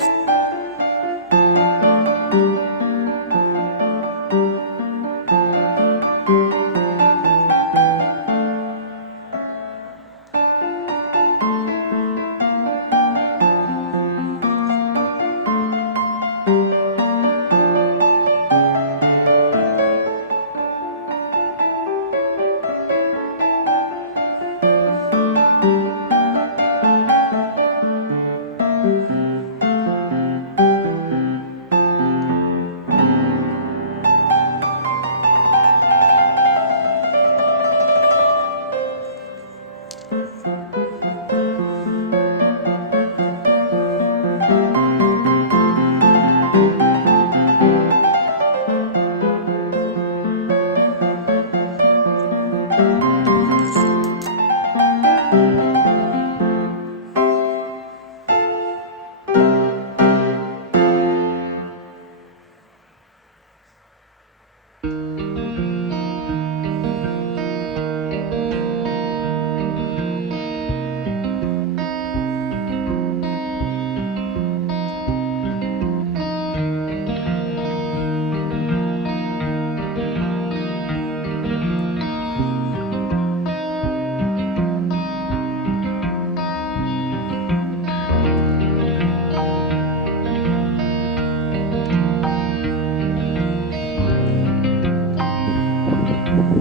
Bye.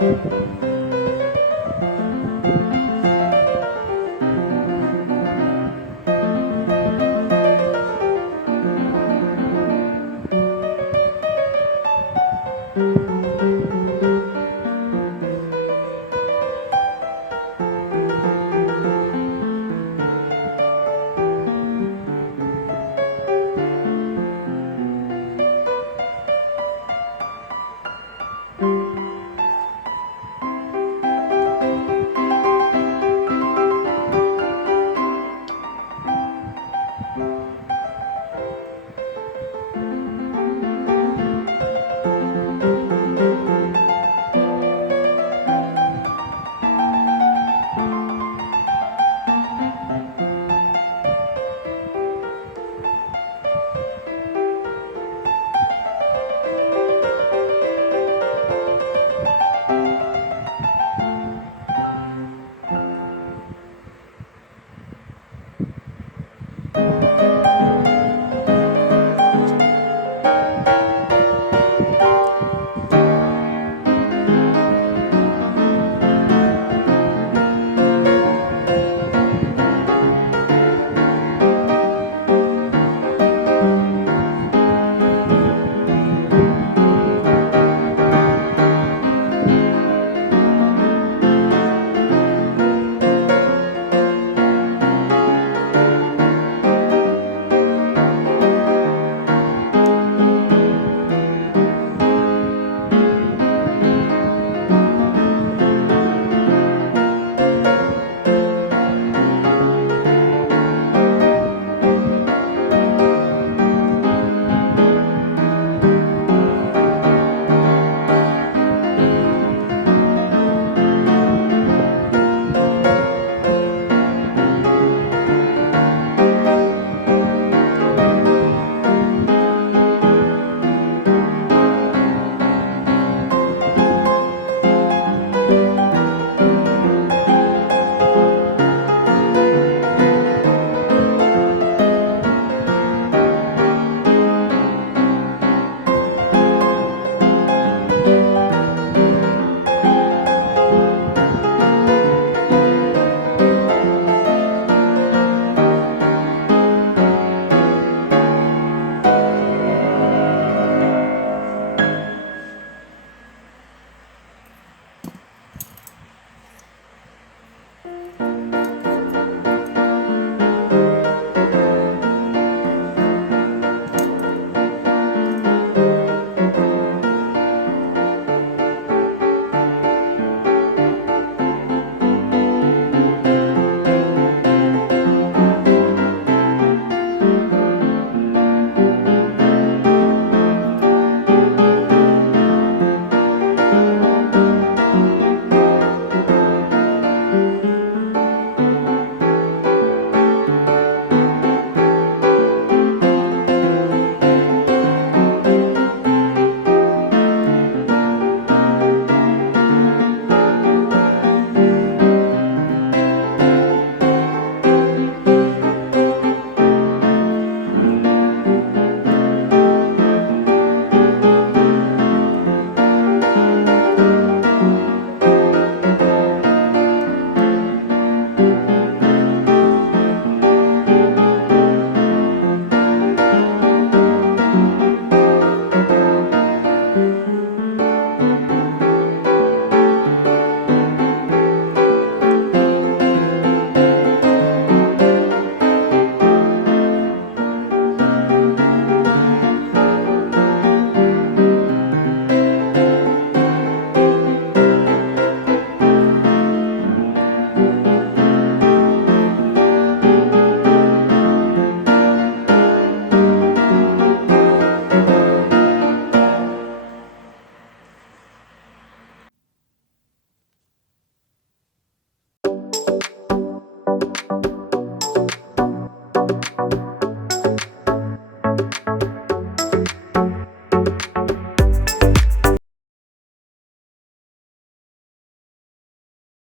Thank